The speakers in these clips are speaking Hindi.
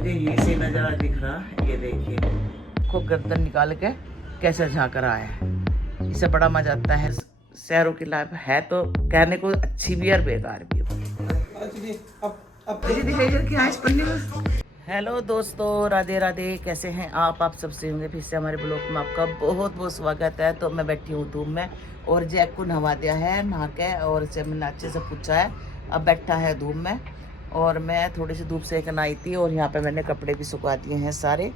मुझे ये से नज़ारा दिख रहा, ये देखिए खूब गर्दन निकाल के कैसे झांक रहा है। इससे बड़ा मजा आता है। शहरों की लाइफ है तो कहने को अच्छी भी है और बेकार भी है। हेलो दोस्तों, राधे राधे। कैसे हैं आप सबसे होंगे। फिर से हमारे ब्लॉग में आपका बहुत बहुत स्वागत है। तो मैं बैठी हूँ धूप में और जैक को नहवा दिया है नहा के, और इसे मैंने अच्छे से पूछा है। अब बैठा है धूप में और मैं थोड़ी सी धूप सेकने आई थी, और यहाँ पे मैंने कपड़े भी सुखा दिए हैं सारे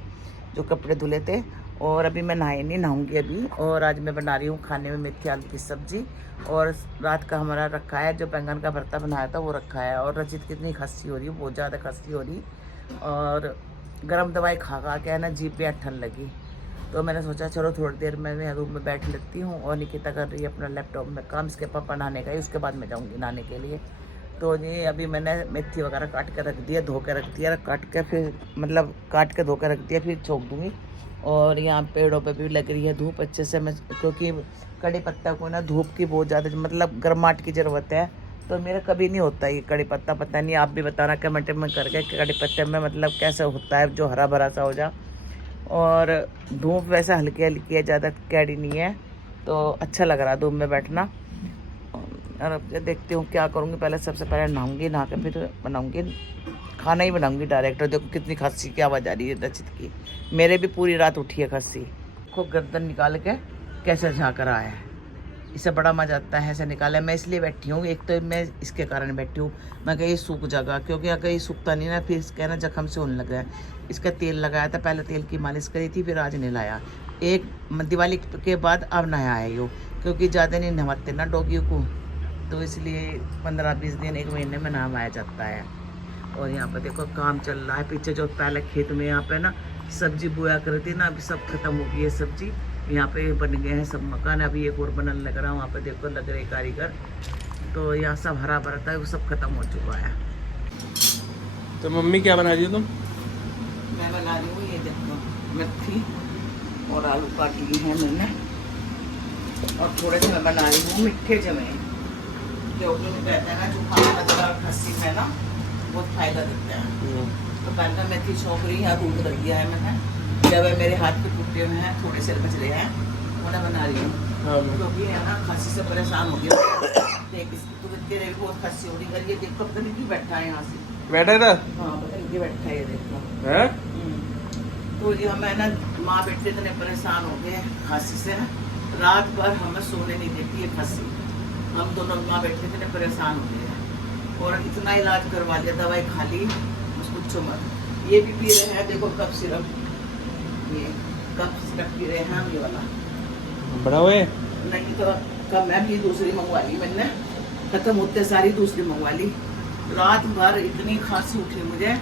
जो कपड़े धुले थे। और अभी मैं नहाऊंगी अभी। और आज मैं बना रही हूँ खाने में मेथी आलू की सब्जी, और रात का हमारा रखा है जो बैंगन का भरता बनाया था वो रखा है। और रचित कितनी खस्सी हो रही है, बहुत ज़्यादा खस्सी हो रही, और गर्म दवाई खा खा के है ना जीभ पे अट्ठन लगी। तो मैंने सोचा चलो थोड़ी देर मैं रूम में बैठ लेती हूँ। और निकिता कर रही है अपना लैपटॉप में काम, इसके पापा नहाने का ही, उसके बाद मैं जाऊँगी नहाने के लिए। तो ये अभी मैंने मेथी वगैरह काट के रख दिया, धो के रख दिया, काट के फिर मतलब काट के धो के रख दिया, फिर छोंक दूँगी। और यहाँ पेड़ों पे भी लग रही है धूप अच्छे से। मैं क्योंकि कड़ी पत्ता को ना धूप की बहुत ज़्यादा मतलब गर्माहट की ज़रूरत है। तो मेरा कभी नहीं होता ये कड़ी पत्ता, पता नहीं आप भी बताना कमेंट में करके कड़ी पत्ते में मतलब कैसे होता है जो हरा भरा सा हो जा। और धूप वैसे हल्की हल्की है, ज़्यादा कैडी नहीं है, तो अच्छा लग रहा है धूप में बैठना। और अब देखती हूँ क्या करूँगी। पहले सबसे पहले नहाऊंगी, नहा के फिर बनाऊँगी खाना ही बनाऊँगी डायरेक्ट। और देखो कितनी खस्सी की आवाज़ आ रही है रचित की। मेरे भी पूरी रात उठी है खस्सी, खूब गर्दन निकाल के कैसे झांक रहा है। इससे बड़ा मजा आता है ऐसे निकाले। मैं इसलिए बैठी हूँ, एक तो मैं इसके कारण बैठी हूँ, मैं कहीं सूख जाएगा, क्योंकि अगर ये सूखता नहीं ना फिर इसका ना जख्म से होने लगा है। इसका तेल लगाया था, पहले तेल की मालिश करी थी, फिर आज नहीं लाया। एक दिवाली के बाद अब नया है यो, क्योंकि ज़्यादा नहीं नहवाते ना डॉगी को, तो इसलिए 15-20 दिन 1 महीने में नहवाया जाता है। और यहाँ पर देखो काम चल रहा है पीछे। जो पहले खेत में यहाँ पे ना सब्जी बोया करती ना, अभी सब खत्म हो गई है सब्जी। यहाँ पे बन गए हैं सब मकान, अभी एक और बनने लग रहा है। वहाँ पे देखो लग रहे कारीगर। तो यहाँ सब हरा भरा था, वो सब खत्म हो चुका है। तो मम्मी क्या बना रही हो तुम? मैं बना रही हूँ ये देखो मेथी और आलू काट ली है मैंने, और थोड़े से मैं बना रही हूँ मीठे जमे, क्योंकि कहते हैं ना जो खाना खस्सी है ना बहुत फायदा देता है। तो पहले मेथी छोंक रही है, दूध रख दिया है मैंने। जब मेरे हाथ पे टूटे हुए हैं, थोड़े से बच रहे हैं, उन्हें बना रही हूँ। क्योंकि है ना खस्सी से परेशान हो गया। देख इसकी तो तेरे भी बहुत खस्सी हो रही है। ये देखो पता नहीं क्यों बैठा है यहाँ से, बैठा था? हाँ पता नहीं क्यों बैठा है, ये देखो है? तो ये हमें ना माँ बेटे इतने परेशान हो गए खांसी से ना, रात भर हमें सोने नहीं देती है खस्सी। हम दोनों माँ बेटे इतने परेशान हो गए हैं, और इतना इलाज करवा लिया, दवाई खा ली, कुछ मत। ये भी पी रहे हैं, देखो कप सिरप, ये कप सिरप पी रहे हैं हम, ये वाला बड़ा हुए नहीं तो कब मैं भी दूसरी मंगवा ली, मैंने खत्म होते सारी दूसरी मंगवा ली। रात भर इतनी खांसी उठी मुझे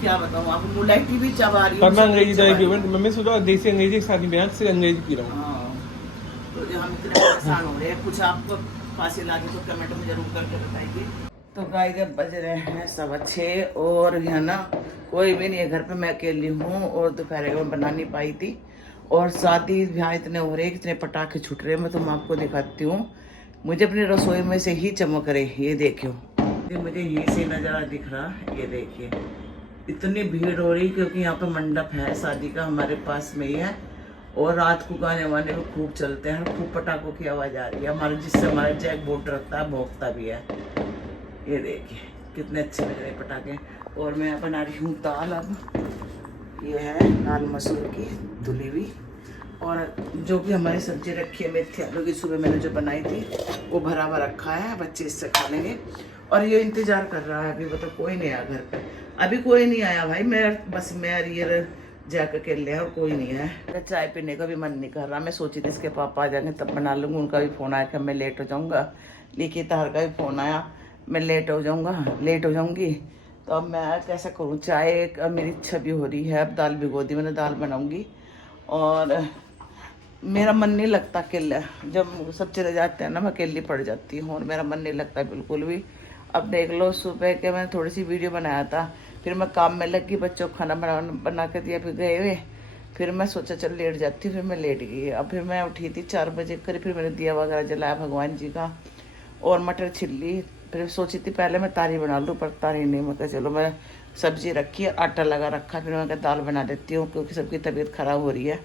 क्या बताऊँ आपको, मुलायटी भी चबा रही पर मैं अंग्रेजी दवाई पी रहा हूं। मम्मी सोचा देसी अंग्रेजी के साथ ही पिया, सिर्फ अंग्रेजी पी रहा हूँ। तो जो हम इतने परेशान हो रहे हैं, कुछ आपको पास इलाज तो कमेंट में जरूर करके बताइए। तो गाय जब बज रहे हैं 6:15, और है ना कोई भी नहीं है घर पे, मैं अकेली हूँ। और दोपहर को बना नहीं पाई थी, और शादी ब्याह इतने हो रहे, कितने पटाखे छूट रहे हैं। मैं तुम आपको दिखाती हूँ, मुझे अपनी रसोई में से ही चमक रहे। ये देखियो, मुझे ये से नज़ारा दिख रहा, ये देखिए इतनी भीड़ हो रही, क्योंकि यहाँ पे मंडप है शादी का हमारे पास में ही है। और रात को गाने वाने भी खूब चलते हैं, खूब पटाखों की आवाज़ आ रही है हमारे, जिससे हमारा जैक बोट रखता है, भोंकता भी है। ये देखिए कितने अच्छे लग रहे पटाखे। और मैं बना रही हूँ दाल। अब ये है दाल मसूर की धुली हुई, और जो भी हमारी सब्जी रखी है मेथी आलू की, सुबह मैंने जो बनाई थी वो भरा हुआ रखा है, बच्चे इससे खा लेंगे। और ये इंतज़ार कर रहा है, अभी मतलब कोई नहीं आया घर पे, अभी कोई नहीं आया भाई। मैं ये जैक अकेले हैं और कोई नहीं है। मेरा चाय पीने का भी मन नहीं कर रहा। मैं सोची थी इसके पापा आ जाएंगे तब बना लूँगी। उनका भी फ़ोन आया कि मैं लेट हो जाऊँगा, लेकिन तार का भी फ़ोन आया मैं लेट हो जाऊँगी। तो अब मैं कैसा करूँ, चाय मेरी इच्छा भी हो रही है। अब दाल भिगो दी मैंने, दाल बनाऊँगी। और मेरा मन नहीं लगता अकेले, जब सब चले जाते हैं ना मैं अकेली पड़ जाती हूँ, और मेरा मन नहीं लगता बिल्कुल भी। अब देख लो सुबह के मैंने थोड़ी सी वीडियो बनाया था, फिर मैं काम में लग गई, बच्चों को खाना बना के दिया, फिर गए हुए, फिर मैं सोचा चल लेट जाती हूँ, फिर मैं लेट गई। अब फिर मैं उठी थी 4 बजे करीब, फिर मैंने दिया वगैरह जलाया भगवान जी का, और मटर छिल ली। फिर सोची थी पहले मैं तारी बना लूँ, पर तारी नहीं, मैं कहा चलो मैं सब्जी रखी है, आटा लगा रखा, फिर मैं दाल बना देती हूँ क्योंकि सबकी तबीयत खराब हो रही है।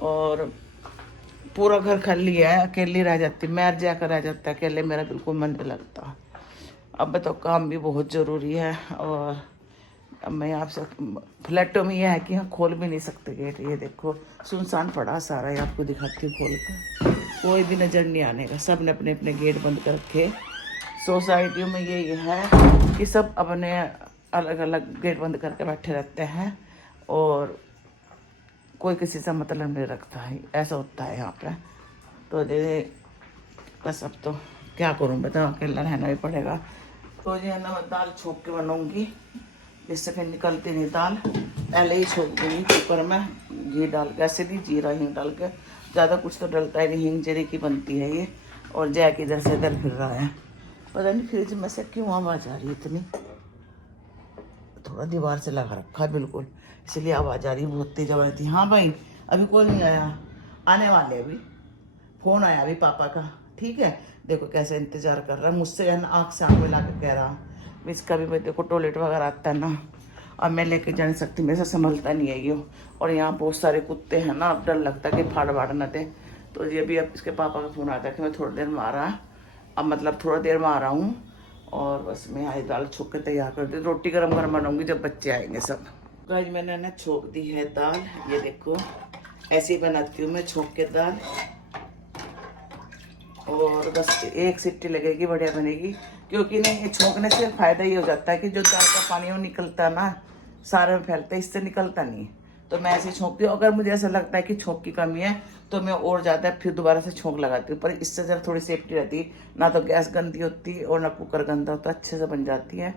और पूरा घर खाली है, अकेली रह जाती, मैं जाकर रह जाता है अकेले, मेरा बिल्कुल मन नहीं लगता। अब बताओ, काम भी बहुत ज़रूरी है। और अब मैं आपसे, फ्लैटों में यह है कि हम खोल भी नहीं सकते गेट। ये देखो सुनसान पड़ा सारा, ये आपको दिखाती हूँ खोल कर, कोई भी नज़र नहीं आने का। सब ने अपने अपने गेट बंद कर रखे। सोसाइटियों में ये है कि सब अपने अलग अलग गेट बंद करके बैठे रहते हैं और कोई किसी से मतलब नहीं रखता है, ऐसा होता है यहाँ पे। तो बस अब तो क्या करूँ, बताओ, अकेला रहना भी पड़ेगा। तो ये ना दाल छोंक के बनाऊँगी, जिससे फिर निकलती नहीं दाल। पहले ही छोंक दूँगी कुकर में घी डाल के, ऐसे नहीं जीरा हींग डाल के, ज़्यादा कुछ तो डलता है नहीं, हींग जीरे की बनती है ये। और जैक इधर से इधर फिर रहा है, पता नहीं फ्रिज में से क्यों आवाज़ आ रही है इतनी, थोड़ा दीवार से लगा रखा है बिल्कुल, इसलिए आवाज़ आ रही है बहुत तेज आवाज़ थी। हाँ भाई, अभी कोई नहीं आया, आने वाले अभी। फ़ोन आया अभी पापा का, ठीक है। देखो कैसे इंतज़ार कर रहा है मुझसे, है ना, आँख से आँख मिला के कह रहा। इसका भी मैं देखो टॉयलेट वगैरह आता है ना, अब मैं लेके जा नहीं सकती, मेरे से संभलता नहीं है ये। और यहाँ बहुत सारे कुत्ते हैं ना, अब डर लगता है कि फाड़ वाड़ न दे। तो ये भी अब इसके पापा का फ़ोन आता है कि मैं थोड़ी देर में आ रहा, अब मतलब थोड़ा देर में आ रहा हूँ। और बस मैं आई दाल छोंक के तैयार कर दी, रोटी गरम गरम बनाऊंगी जब बच्चे आएंगे सब। गाइस मैंने ना छोंक दी है दाल, ये देखो ऐसे ही बनाती हूँ मैं छोंक के दाल। और बस एक सीटी लगेगी, बढ़िया बनेगी। क्योंकि नहीं, छोंकने से फ़ायदा ये हो जाता है कि जो दाल का पानी वो निकलता है ना, सारे में फैलता है, इससे निकलता नहीं। तो मैं ऐसे छोंकती हूँ। अगर मुझे ऐसा लगता है कि छोंक की कमी है तो मैं और ज़्यादा फिर दोबारा से छोंक लगाती हूँ, पर इससे ज़रा थोड़ी सेफ्टी रहती है, ना तो गैस गंदी होती और ना कुकर गंदा होता, अच्छे से बन जाती है।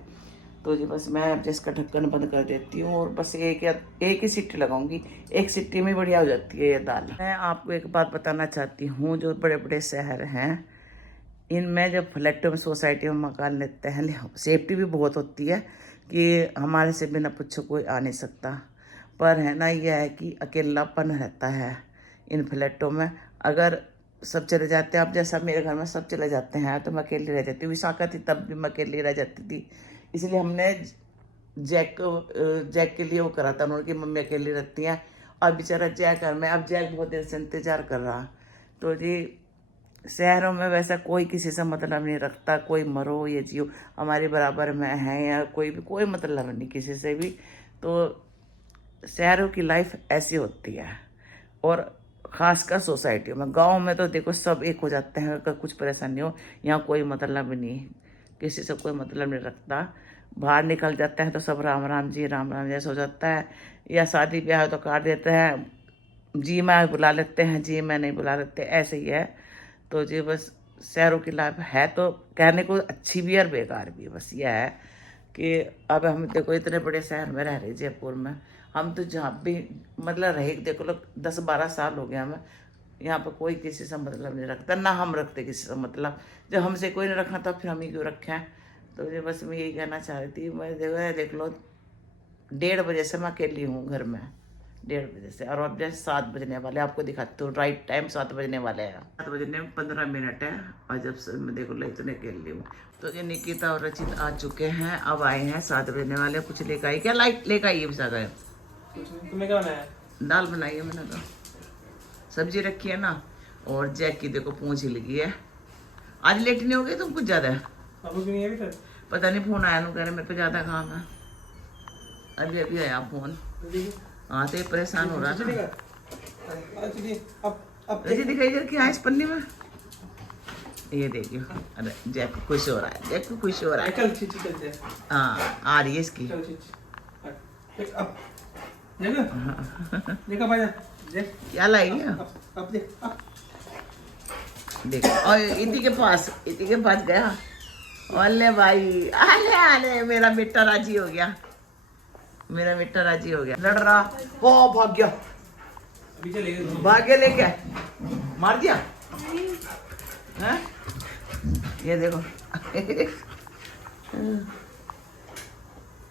तो जी बस मैं अब इसका ढक्कन बंद कर देती हूँ और बस एक ही सीटी लगाऊंगी, एक सीटी में बढ़िया हो जाती है ये दाल। मैं आपको एक बात बताना चाहती हूँ, जो बड़े बड़े शहर हैं इनमें जब फ्लैटों में सोसाइटी में मकान लेते हैं, सेफ्टी भी बहुत होती है कि हमारे से बिना पूछे कोई आ नहीं सकता। पर है ना, यह है कि अकेलापन रहता है इन फ्लैटों में। अगर सब चले जाते हैं, अब जैसा मेरे घर में सब चले जाते हैं तो मैं अकेली रह जाती हूँ। विशाखा थी तब भी मैं अकेली रह जाती थी, इसलिए हमने जैक के लिए वो करा था, उनकी मम्मी अकेली रहती हैं। अब बेचारा जैक घर में, अब जैक बहुत देर से इंतज़ार कर रहा। तो जी शहरों में वैसा कोई किसी से मतलब नहीं रखता, कोई मरो या जियो हमारे बराबर में है, या कोई भी कोई मतलब नहीं किसी से भी। तो शहरों की लाइफ ऐसी होती है, और ख़ासकर सोसाइटियों में। गांव में तो देखो सब एक हो जाते हैं, अगर कुछ परेशानी हो, यहाँ कोई मतलब नहीं, किसी से कोई मतलब नहीं रखता। बाहर निकल जाते हैं तो सब राम राम जी राम राम जैसा हो जाता है, या शादी ब्याह तो काट देते हैं, जी मैं बुला लेते हैं, जी मैं नहीं बुला लेते, ऐसे ही है। तो जी बस शहरों की लाइफ है तो कहने को अच्छी भी है और बेकार भी है। बस यह है कि अब हम देखो इतने बड़े शहर में रह रहे जयपुर में, हम तो जहाँ भी मतलब रहे, देखो लोग 10-12 साल हो गया हमें, यहाँ पर कोई किसी से मतलब नहीं रखता, ना हम रखते किसी से मतलब। जब हमसे कोई नहीं रखना था फिर हम ही क्यों रखें। तो ये बस मैं यही कहना चाह रही थी। मैं देख लो 1:30 बजे से मैं अकेली हूँ घर में, 1:30 बजे से, और अब जैसे 7 बजने वाले, आपको दिखाती हूँ राइट टाइम 7 बजने वाले हैं, 7 बजने में 15 मिनट है। और जब से मैं देखो ले इतने अकेली हूँ। तो ये निकिता और रचित आ चुके हैं, अब आए हैं 7 बजने वाले। कुछ लेकर आई क्या, लाइट लेकर आई है विशाखा? तुमने क्या बनाया? दाल बनाई है मैंने, तो सब्जी रखी है ना। और जैक की देखो पूंछ हिल गई है। आज लेट नहीं हो गई तुम कुछ ज़्यादा? अब भी नहीं है अभी तक? पता नहीं, फोन आया ना, कह रहे मेरे पे ज़्यादा काम है। अभी अभी आया फोन। हाँ तो ये परेशान हो रहा था। रजी दिखाई करके आए इस पन्नी में, ये देखियो। अरे जैक खुश हो रहा है, जैक खुश हो रहा है। चल चीची चलते हैं। हाँ आ रही है इसकी। चल चीची अब देखा भाई, देख क्या लाई है? अब देख अब देख, और इसी के पास गया। अले भाई, अले अले मेरा बेटा राजी हो गया, मेरा बेटा राजी हो गया। लड़ रहा हो, भाग गया, अभी चलेगा, भाग्य लेके मार दिया है? ये देखो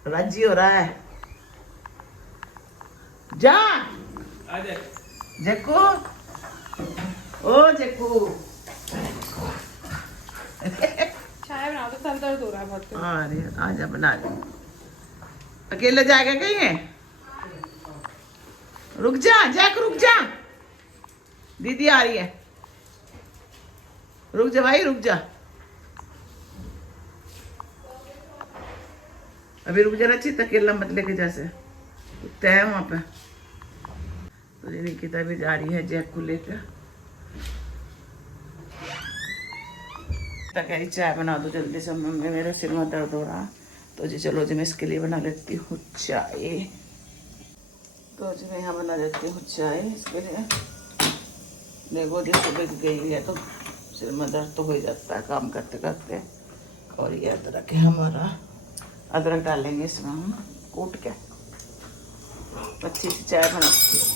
राजी हो रहा है। जा आ जाए जेकू, ओ जेकू। चाय बना दो, सर दर्द हो रहा है बहुत। अरे आजा बना दे। अकेले जाएगा कहीं है? रुक जा जैक, रुक जा, दीदी आ रही है। रुक जा भाई, रुक जा, अभी रुक जा रचित, अकेला मत लेके जैसे कुत्ते हैं वहां पे। तो ये निकिता भी जा रही है जैक को लेकर। कह रही चाय बना दो जल्दी से मम्मी, मेरे सिर में दर्द हो रहा। तो जी चलो जी मैं इसके लिए बना लेती हूँ चाय। तो जी मैं यहाँ बना लेती हूँ चाय इसके लिए। देखो जी सुबह गई है तो सिर में दर्द तो हो ही जाता है काम करते करते। और ये अदरक है हमारा, अदरक डालेंगे इसमें हम कूट के, अच्छी सी चाय बनाती हूँ।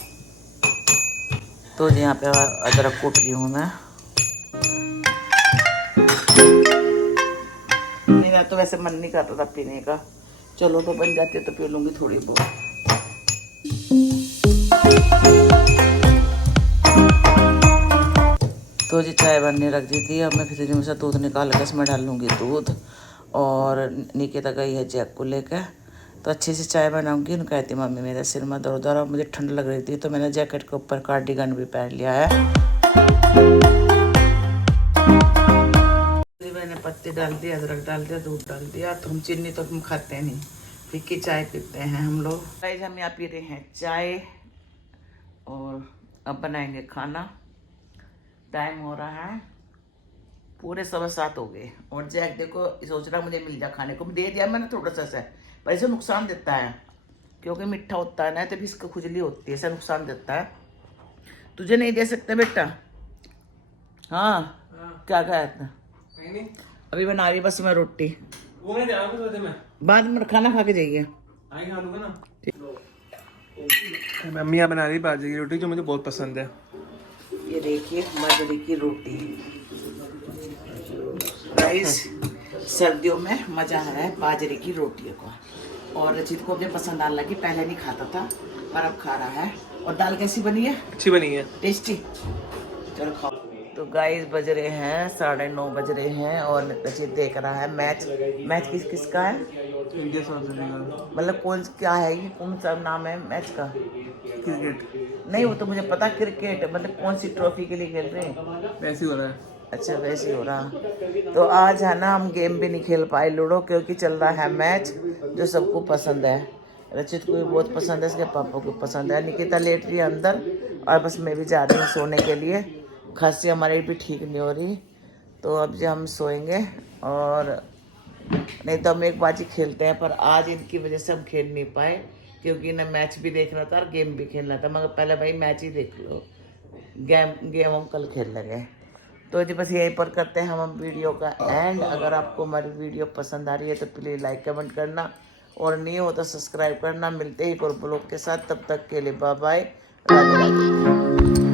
तो जी यहाँ पे अदरक कूट रही हूँ मैं। मेरा तो वैसे मन नहीं करता था पीने का, चलो तो बन जाती है तो पी लूँगी थोड़ी बहुत। तो जी चाय बनने रख दी थी, अब मैं फ्रिज में से दूध निकाल के इसमें डाल लूँगी दूध। और निकिता गई है जैक को लेकर, तो अच्छी सी चाय बनाऊंगी। उन्होंने कहती मम्मी मेरे सिर में दर्द और मुझे ठंड लग रही थी, तो मैंने जैकेट के ऊपर कार्डिगन भी पहन लिया है। मैंने पत्ती डाल दी, अदरक डाल दिया, दूध डाल दिया। तो हम चीनी तो हम खाते नहीं, फीकी चाय पीते हैं हम लोग। गाइस हम यहाँ पी रहे हैं चाय और अब बनाएंगे खाना। टाइम हो रहा है पूरे 7:15 हो गए। और जैक देखो सोच रहा मुझे मिल जा खाने को, दे दिया मैंने थोड़ा सा, पर इसे नुकसान देता है क्योंकि मीठा होता है ना, तभी इसको खुजली होती है, ऐसा नुकसान देता है। तुझे नहीं दे सकते बेटा? हाँ। क्या कहा था? नहीं अभी बना रही बस मैं रोटी, वो मैं जा रहा हूं, बाद में खाना खा के जाइए। आई खा लूंगा ना। मम्मी यहाँ बना रही बाजरे की रोटी जो मुझे बहुत पसंद है। ये देखिए बाजरे की रोटी। गाइस सर्दियों में मजा आ रहा है बाजरे की रोटियों का। और रचित को मुझे पसंद आने लगी, पहले नहीं खाता था पर अब खा रहा है। और दाल कैसी बनी है? अच्छी बनी है, टेस्टी। चलो खाओ। तो गाइस बज रहे हैं 9:30 बज रहे हैं और रचित देख रहा है मैच। मैच किसका है? India south Africa. मतलब कौन क्या है ये, कौन सा नाम है मैच का? क्रिकेट। नहीं वो तो मुझे पता, क्रिकेट मतलब कौन सी ट्रॉफी के लिए खेल रहे हैं? वैसे ही हो रहा है। अच्छा वैसे ही हो रहा। तो आज है ना हम गेम भी नहीं खेल पाए लूडो, क्योंकि चल रहा है मैच जो सबको पसंद है। रचित को भी बहुत पसंद है, इसके पापा को पसंद है। निकिता लेट रही है अंदर और बस मैं भी जा रही हूँ सोने के लिए। खांसी हमारी भी ठीक नहीं हो रही, तो अब जो हम सोएंगे। और नहीं तो हम एक बाजी खेलते हैं, पर आज इनकी वजह से हम खेल नहीं पाए क्योंकि इन्हें मैच भी देखना था और गेम भी खेलना था। मगर पहले भाई मैच ही देख लो, गेम हम कल खेल लेंगे। तो जी बस यहीं पर करते हैं हम वीडियो का एंड। अगर आपको हमारी वीडियो पसंद आ रही है तो प्लीज़ लाइक कमेंट करना और नहीं हो तो सब्सक्राइब करना। मिलते ही एक और ब्लॉग के साथ, तब तक के लिए बाय बाय, राधे राधे।